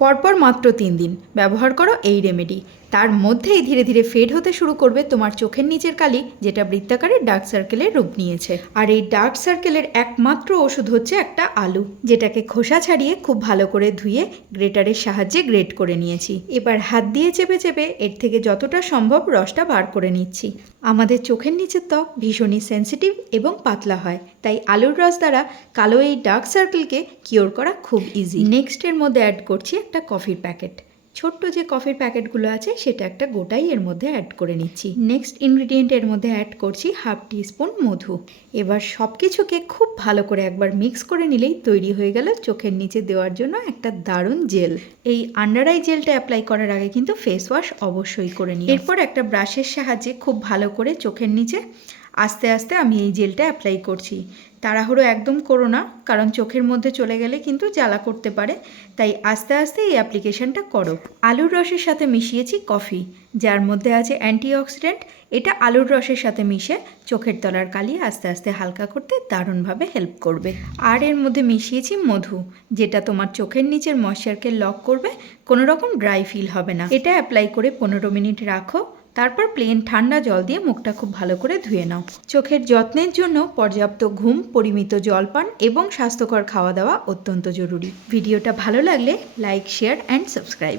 পরপর মাত্র 3 দিন ব্যবহার করো এই রেমেডি। তার মধ্যেই ধীরে ধীরে ফেড হতে শুরু করবে তোমার চোখের নিচের কালি, যেটা বৃত্তাকারে ডার্ক সার্কেলের রূপ নিয়েছে। আর এই ডার্ক সার্কেলের একমাত্র ওষুধ হচ্ছে একটা আলু, যেটাকে খোসা ছাড়িয়ে খুব ভালো করে ধুয়ে গ্রেটারের সাহায্যে গ্রেট করে নিয়েছি। এবার হাত দিয়ে চেপে চেপে এর থেকে যতটা সম্ভব রসটা বার করে নিচ্ছি। আমাদের চোখের নিচের ত্বক ভীষণই সেন্সিটিভ এবং পাতলা হয়, তাই আলুর রস দ্বারা কালো এই ডার্ক সার্কেলকে কিওর করা খুব ইজি। নেক্সটের মধ্যে অ্যাড করছি একটা কফির প্যাকেট। ছোট্ট যে কফির প্যাকেটগুলো আছে সেটা একটা গোটাই এর মধ্যে অ্যাড করে নিচ্ছি। নেক্সট ইনগ্রিডিয়েন্ট এর মধ্যে অ্যাড করছি হাফ টিস্পুন মধু। এবার সব কিছুকে খুব ভালো করে একবার মিক্স করে নিলেই তৈরি হয়ে গেল চোখের নিচে দেওয়ার জন্য একটা দারুণ জেল। এই আন্ডার আই জেলটা অ্যাপ্লাই করার আগে কিন্তু ফেস ওয়াশ অবশ্যই করে নিই। এরপর একটা ব্রাশের সাহায্যে খুব ভালো করে চোখের নিচে আস্তে আস্তে আমি এই জেলটা অ্যাপ্লাই করছি। তাড়াহুড়ো একদম করো না, কারণ চোখের মধ্যে চলে গেলে কিন্তু জ্বালা করতে পারে, তাই আস্তে আস্তে এই অ্যাপ্লিকেশনটা করো। আলুর রসের সাথে মিশিয়েছি কফি, যার মধ্যে আছে অ্যান্টিঅক্সিডেন্ট। এটা আলুর রসের সাথে মিশে চোখের তলার কালি আস্তে আস্তে হালকা করতে দারুণভাবে হেল্প করবে। আর এর মধ্যে মিশিয়েছি মধু, যেটা তোমার চোখের নিচের ময়েশ্চারকে লক করবে, কোনো রকম ড্রাই ফিল হবে না। এটা অ্যাপ্লাই করে 15 মিনিট রাখো, তারপর প্লেন ঠান্ডা জল দিয়ে মুখটা খুব ভালো করে ধুয়ে নাও। চোখের যত্নের জন্য পর্যাপ্ত ঘুম, পরিমিত জলপান এবং স্বাস্থ্যকর খাওয়া দাওয়া অত্যন্ত জরুরি। ভিডিওটা ভালো লাগলে লাইক, শেয়ার অ্যান্ড সাবস্ক্রাইব।